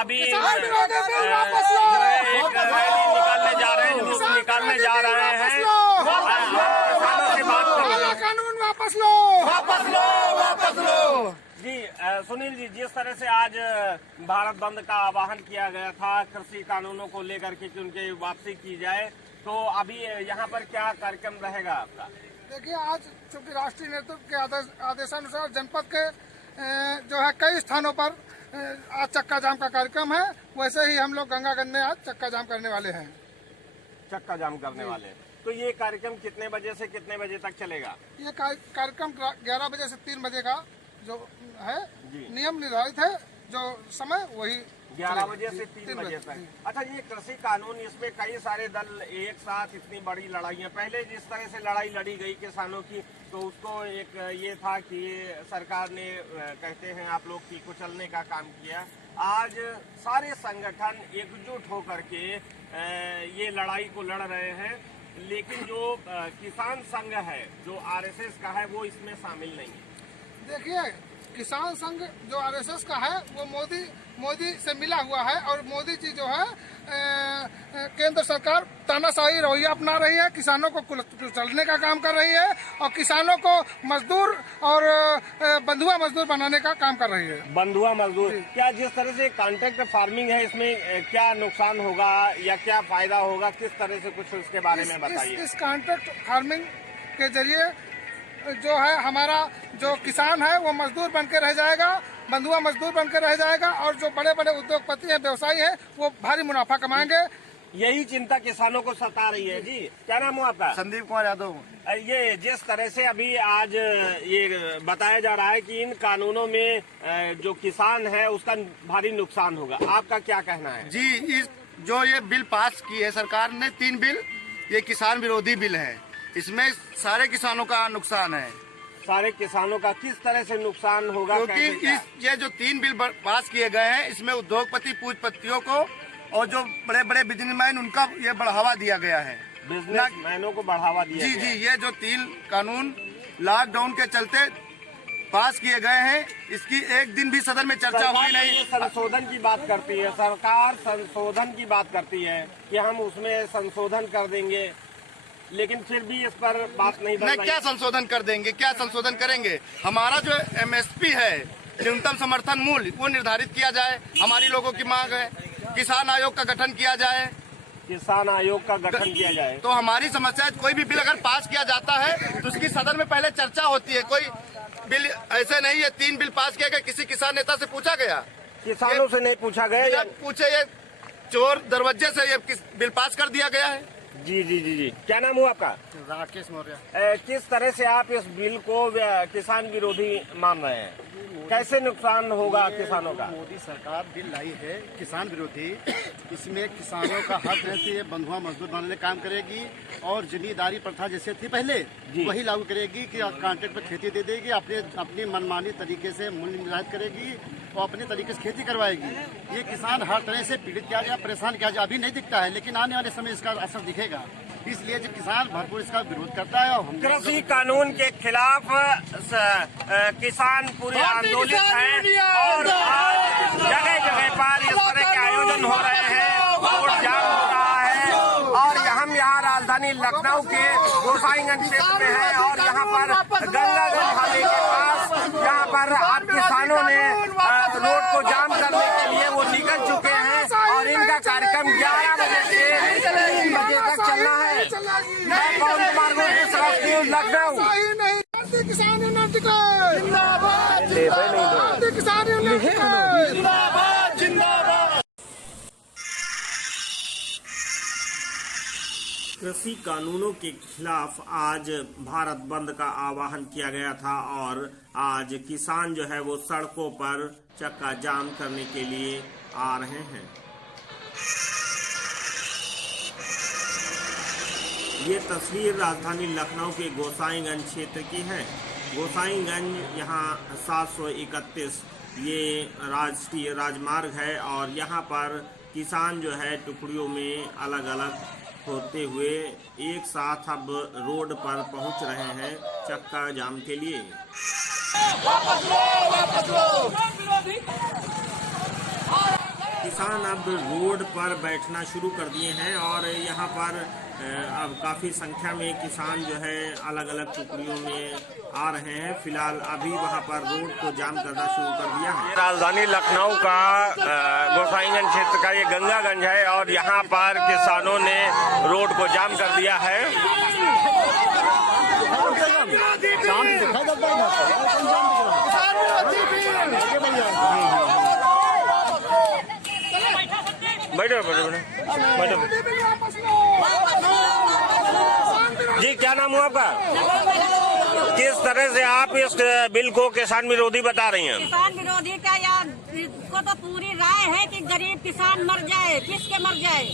अभी रैली निकालने जा रहे हैं, जुलूस निकालने जा रहे हैं। किसानों से बात करेंगे। कानून वापस लो, वापस लो, वापस लो। जी सुनील जी, जिस तरह से आज भारत बंद का आह्वान किया गया था कृषि कानूनों को लेकर के कि उनकी वापसी की जाए, तो अभी यहाँ पर क्या कार्यक्रम रहेगा आपका? देखिए, आज चूंकि राष्ट्रीय नेतृत्व के आदेशानुसार जनपद के जो है कई स्थानों पर आज चक्का जाम का कार्यक्रम है, वैसे ही हम लोग गंगागंज में आज चक्का जाम करने वाले हैं। चक्का जाम करने वाले हैं। तो ये कार्यक्रम कितने बजे से कितने बजे तक चलेगा? ये कार्यक्रम 11 बजे से 3 बजे का जो है नियम निर्धारित है, जो समय वही 11 बजे से 3 बजे तक। अच्छा, ये कृषि कानून, इसमें कई सारे दल एक साथ इतनी बड़ी लड़ाइयाँ, पहले जिस तरह से लड़ाई लड़ी गई किसानों की, तो उसको एक ये था कि सरकार ने कहते हैं आप लोग की कुचलने का काम किया। आज सारे संगठन एकजुट होकर के ये लड़ाई को लड़ रहे हैं, लेकिन जो किसान संघ है, जो आरएसएस का है, वो इसमें शामिल नहीं है। देखिए, किसान संघ जो आरएसएस का है वो मोदी से मिला हुआ है, और मोदी जी जो है केंद्र सरकार तानाशाही रवैया अपना रही है, किसानों को कुचलने का काम कर रही है और किसानों को मजदूर और बंधुआ मजदूर बनाने का काम कर रही है। बंधुआ मजदूर, क्या जिस तरह से कॉन्ट्रैक्ट फार्मिंग है, इसमें क्या नुकसान होगा या क्या फायदा होगा, किस तरह से कुछ इसके बारे में बताइए। इस कॉन्ट्रैक्ट फार्मिंग के जरिए जो है हमारा जो किसान है वो मजदूर बन के रह जाएगा, बंधुआ मजदूर बन के रह जाएगा, और जो बड़े बड़े उद्योगपति हैं, व्यवसायी हैं, वो भारी मुनाफा कमाएंगे। यही चिंता किसानों को सता रही है। जी, क्या नाम हो आपका? संदीप कुमार यादव। ये जिस तरह से अभी आज ये बताया जा रहा है कि इन कानूनों में जो किसान है उसका भारी नुकसान होगा, आपका क्या कहना है? जी, इस जो ये बिल पास की है सरकार ने, 3 बिल, ये किसान विरोधी बिल है। इसमें सारे किसानों का नुकसान है। सारे किसानों का किस तरह से नुकसान होगा? क्योंकि ये जो 3 बिल पास किए गए हैं, इसमें उद्योगपति पूंजीपतियों को और जो बड़े बड़े बिजनेसमैन, उनका ये बढ़ावा दिया गया है। बिजनेसमैनों को बढ़ावा दिया जी जी, ये जो 3 कानून लॉकडाउन के चलते पास किए गए हैं, इसकी एक दिन भी सदन में चर्चा हुई नहीं। संशोधन की बात करती है सरकार, संशोधन की बात करती है कि हम उसमें संशोधन कर देंगे, लेकिन फिर भी इस पर बात नहीं बन रही। क्या संशोधन कर देंगे, क्या संशोधन करेंगे? हमारा जो एमएसपी है, न्यूनतम समर्थन मूल्य, वो निर्धारित किया जाए, हमारी लोगों की मांग है। किसान आयोग का गठन किया जाए, किसान आयोग का गठन किया जाए। तो हमारी समस्या है, कोई भी बिल अगर पास किया जाता है तो उसकी सदन में पहले चर्चा होती है। कोई बिल ऐसे नहीं है 3 बिल पास किया गया, किसी किसान नेता से पूछा गया? किसानों से नहीं पूछा गया। पूछे, ये चोर दरवाजे से ये बिल पास कर दिया गया है। जी जी जी जी, क्या नाम हुआ आपका? राकेश मौर्य। किस तरह से आप इस बिल को किसान विरोधी मान रहे हैं? कैसे नुकसान होगा किसानों का? मोदी सरकार बिल लाई है किसान विरोधी, इसमें किसानों का हक है कि ये बंधुआ मजदूर बनाने काम करेगी, और जमींदारी प्रथा जैसे थी पहले वही लागू करेगी कि कॉन्ट्रैक्ट पर खेती दे देगी, अपनी मनमानी तरीके से मूल्य निर्धारित करेगी और अपने तरीके से खेती करवाएगी। ये किसान हर तरह से पीड़ित किया गया, परेशान किया गया, अभी नहीं दिखता है, लेकिन आने वाले समय इसका असर दिखेगा। इसलिए जो किसान भरपूर इसका विरोध करता है। और कृषि कानून के खिलाफ किसान पूरे आंदोलित हैं और आज जगह जगह पर इस तरह के आयोजन हो रहे हैं, रोड जाम हो रहा है। और हम यहाँ राजधानी लखनऊ के गोसाईगंज क्षेत्र में है, और यहाँ पर गंगागंज हाईवे के पास यहाँ पर आप किसानों ने रोड को जाम करने के लिए वो निकल चुके हैं, और इनका कार्यक्रम 11 बजे से 3 बजे तक चलना है। मैं पवन कुमार न्यूज़ लखनऊ। किसान यूनियन जिंदाबाद, किसान यूनियन जिंदाबाद, जिंदाबाद। कृषि कानूनों के खिलाफ आज भारत बंद का आह्वान किया गया था, और आज किसान जो है वो सड़कों पर चक्का जाम करने के लिए आ रहे हैं। ये तस्वीर राजधानी लखनऊ के गोसाईगंज क्षेत्र की है। गोसाईगंज यहाँ 731 ये राष्ट्रीय राजमार्ग है, और यहाँ पर किसान जो है टुकड़ियों में अलग अलग होते हुए एक साथ अब रोड पर पहुंच रहे हैं चक्का जाम के लिए। वापस लो, वापस लो। किसान अब रोड पर बैठना शुरू कर दिए हैं और यहाँ पर अब काफ़ी संख्या में किसान जो है अलग अलग टुकड़ियों में आ रहे हैं। फिलहाल अभी वहाँ पर रोड को जाम करना शुरू कर दिया है। राजधानी लखनऊ का गोसाईगंज क्षेत्र का ये गंगागंज है और यहाँ पर किसानों ने रोड को जाम कर दिया है। बैठो जी, क्या नाम हुआ आपका? किस तरह से आप इस बिल को किसान विरोधी बता रही हैं? किसान विरोधी का यार, इसको तो पूरी राय है कि गरीब किसान मर जाए, पिस के मर जाए।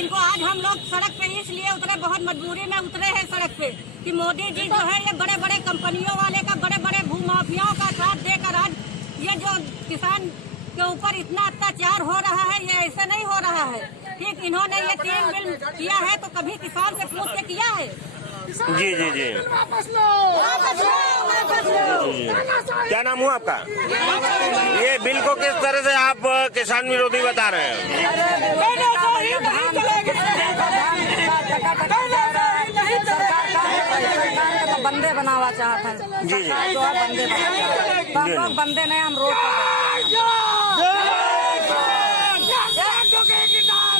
इनको आज हम लोग सड़क पे इसलिए उतरे, बहुत मजबूरी में उतरे हैं सड़क पे कि मोदी जी जो है ये बड़े बड़े कंपनियों वाले का, बड़े बड़े भूमाफियाओं का साथ देकर आज ये जो किसान के ऊपर इतना अत्याचार हो रहा है, ये ऐसे नहीं हो रहा है। ठीक, इन्होंने ये 3 बिल किया है तो कभी किसान से पूछ के किया है? जी जी जी, क्या नाम हुआ आपका? ये बिल को किस तरह से आप किसान विरोधी बता रहे हैं? बंदे बनावा चाहते हैं जी जी, बंदे बनावा, हम लोग बंदे नहीं, हम रोड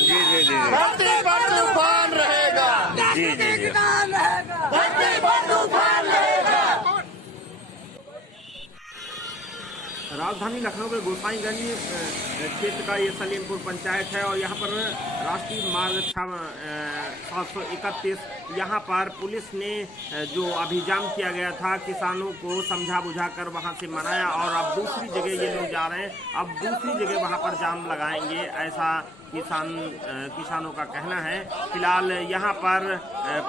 जी जी जी तूफान रहेगा। जी जी जी। राजधानी लखनऊ के गोसाईगंज क्षेत्र का ये सलीमपुर पंचायत है और यहाँ पर राष्ट्रीय मार्ग 731 यहाँ पर पुलिस ने जो अभियान किया गया था, किसानों को समझा बुझा कर वहाँ से मनाया और अब दूसरी जगह ये लोग जा रहे हैं। अब दूसरी जगह वहाँ पर जाम लगाएंगे, ऐसा किसानों का कहना है। फिलहाल यहाँ पर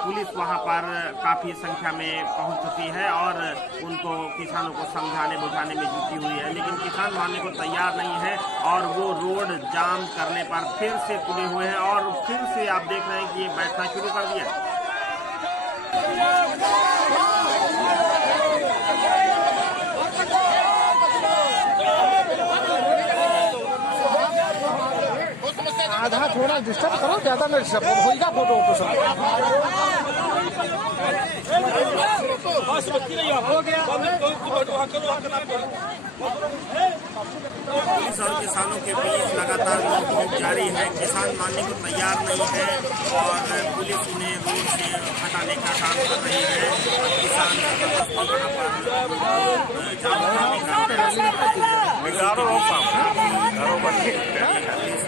पुलिस वहाँ पर काफ़ी संख्या में पहुँच चुकी है और उनको किसानों को समझाने बुझाने में जुटी हुई है, लेकिन किसान मानने को तैयार नहीं है और वो रोड जाम करने पर फिर से तुले हुए हैं और फिर से आप देख रहे हैं कि ये बैठना शुरू कर दिया। आधा थोड़ा डिस्टर्ब करो, ज्यादा नहीं डिस्टर्ब होगा। फोटो वोटो सब पुलिस और किसानों के बीच लगातार नोक-झोंक जारी है। किसान मानने को तैयार नहीं है और पुलिस उन्हें रोड से हटाने का काम कर रही है। किसान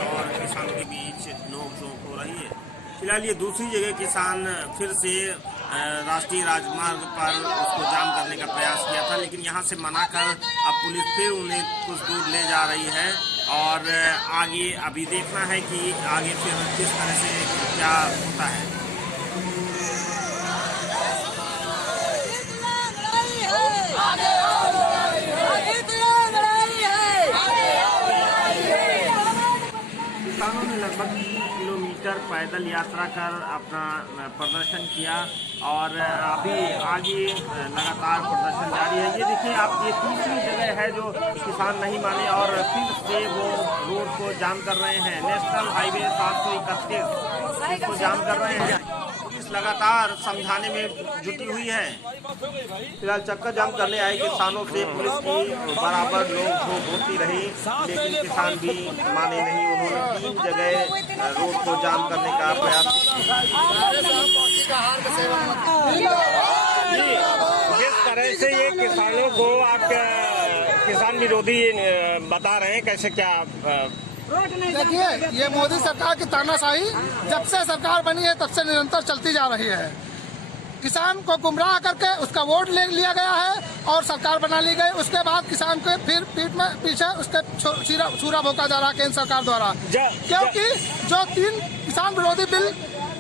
और किसानों के बीच नोक-झोंक हो रही है। फिलहाल ये दूसरी जगह किसान फिर से राष्ट्रीय राजमार्ग पर उसको जाम करने का प्रयास किया था, लेकिन यहाँ से मनाकर अब पुलिस फिर उन्हें कुछ दूर ले जा रही है और आगे अभी देखना है कि आगे फिर किस तरह से क्या होता है। किसानों ने लगभग 3 किलोमीटर पैदल यात्रा कर अपना प्रदर्शन किया और अभी आगे लगातार प्रदर्शन जारी है। ये देखिए आप, ये तीसरी जगह है जो किसान नहीं माने और फिर से वो रोड को जाम कर रहे हैं। नेशनल हाईवे 731 इसको जाम कर रहे हैं। पुलिस लगातार समझाने में जुटी हुई है। फिलहाल चक्का जाम करने आए किसानों से पुलिस की बराबर नोक-झोंक होती रही, लेकिन किसान भी माने नहीं। उन्होंने 3 जगह रोड को जाम करने का प्रयास। जी, जिस तरह से ये किसानों को आप किसान विरोधी बता रहे हैं, कैसे क्या देखिए, ये मोदी सरकार की तानाशाही जब से सरकार बनी है तब से निरंतर चलती जा रही है। किसान को गुमराह करके उसका वोट ले लिया गया है और सरकार बना ली गई। उसके बाद किसान को फिर पीछे उसके छुरा भोंका जा रहा है केंद्र सरकार द्वारा, क्योंकि जो 3 किसान विरोधी बिल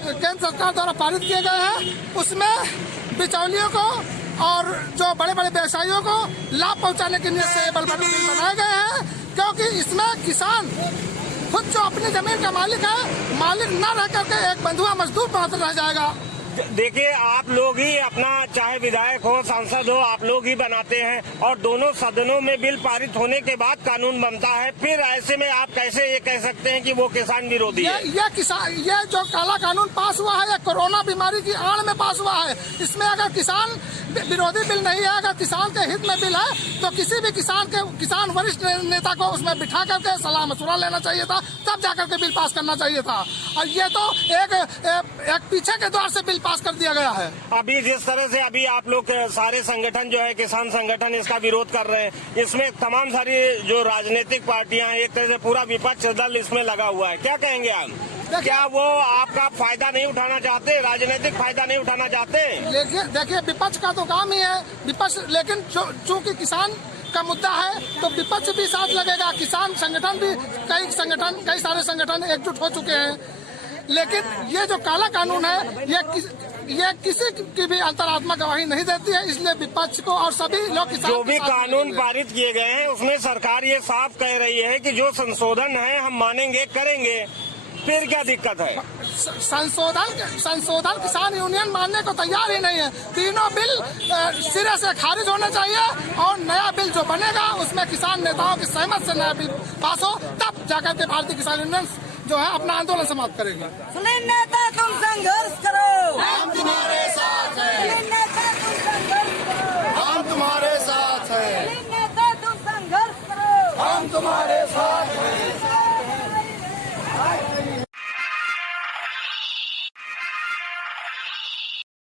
केंद्र सरकार द्वारा पारित किए गए हैं उसमें बिचौलियों को और जो बड़े बड़े व्यवसायियों को लाभ पहुंचाने के लिए से बल बिल बनाए गए हैं, क्योंकि इसमें किसान खुद जो अपनी जमीन का मालिक है, मालिक न रह करके एक बंधुआ मजदूर पात्र रह जाएगा। देखिए, आप लोग ही अपना, चाहे विधायक हो, सांसद हो, आप लोग ही बनाते हैं और दोनों सदनों में बिल पारित होने के बाद कानून बनता है। फिर ऐसे में आप कैसे ये कह सकते हैं कि वो किसान विरोधी है? ये जो काला कानून पास हुआ है, ये कोरोना बीमारी की आड़ में पास हुआ है। इसमें अगर किसान विरोधी बिल नहीं है, अगर किसान के हित में बिल है, तो किसी भी किसान वरिष्ठ नेता को उसमें बिठा करके सलाह मशुरा लेना चाहिए था, तब जाकर के बिल पास करना चाहिए था। और ये तो एक पीछे के द्वार से बिल पास कर दिया गया है। अभी जिस तरह से अभी आप लोग सारे संगठन जो है, किसान संगठन, इसका विरोध कर रहे हैं, इसमें तमाम सारी जो राजनीतिक पार्टियां हैं, एक तरह से पूरा विपक्ष दल इसमें लगा हुआ है, क्या कहेंगे आप? क्या वो आपका फायदा नहीं उठाना चाहते, राजनीतिक फायदा नहीं उठाना चाहते? लेकिन देखिए, विपक्ष का तो काम ही है विपक्ष, लेकिन चूंकि किसान का मुद्दा है तो विपक्ष भी साथ लगेगा। किसान संगठन भी, कई सारे संगठन एकजुट हो चुके हैं। लेकिन ये जो काला कानून है, ये किसी की भी अंतरात्मा गवाही नहीं देती है, इसलिए विपक्ष को और सभी लोग किसान जो भी कानून पारित किए गए हैं उसमें सरकार ये साफ कह रही है कि जो संशोधन है हम मानेंगे, करेंगे। फिर क्या दिक्कत है? संशोधन किसान यूनियन मानने को तैयार ही नहीं है। तीनों बिल सिरे से खारिज होने चाहिए और नया बिल जो बनेगा उसमें किसान नेताओं की सहमत से नया बिल पास हो, तब जाकर के भारतीय किसान यूनियन जो है अपना आंदोलन समाप्त करेगी। नेता तुम संघर्ष करो, हम तुम्हारे साथ हैं, नेता तुम संघर्ष करो, हम तुम्हारे साथ हैं, नेता तुम संघर्ष करो, हम तुम्हारे साथ हैं।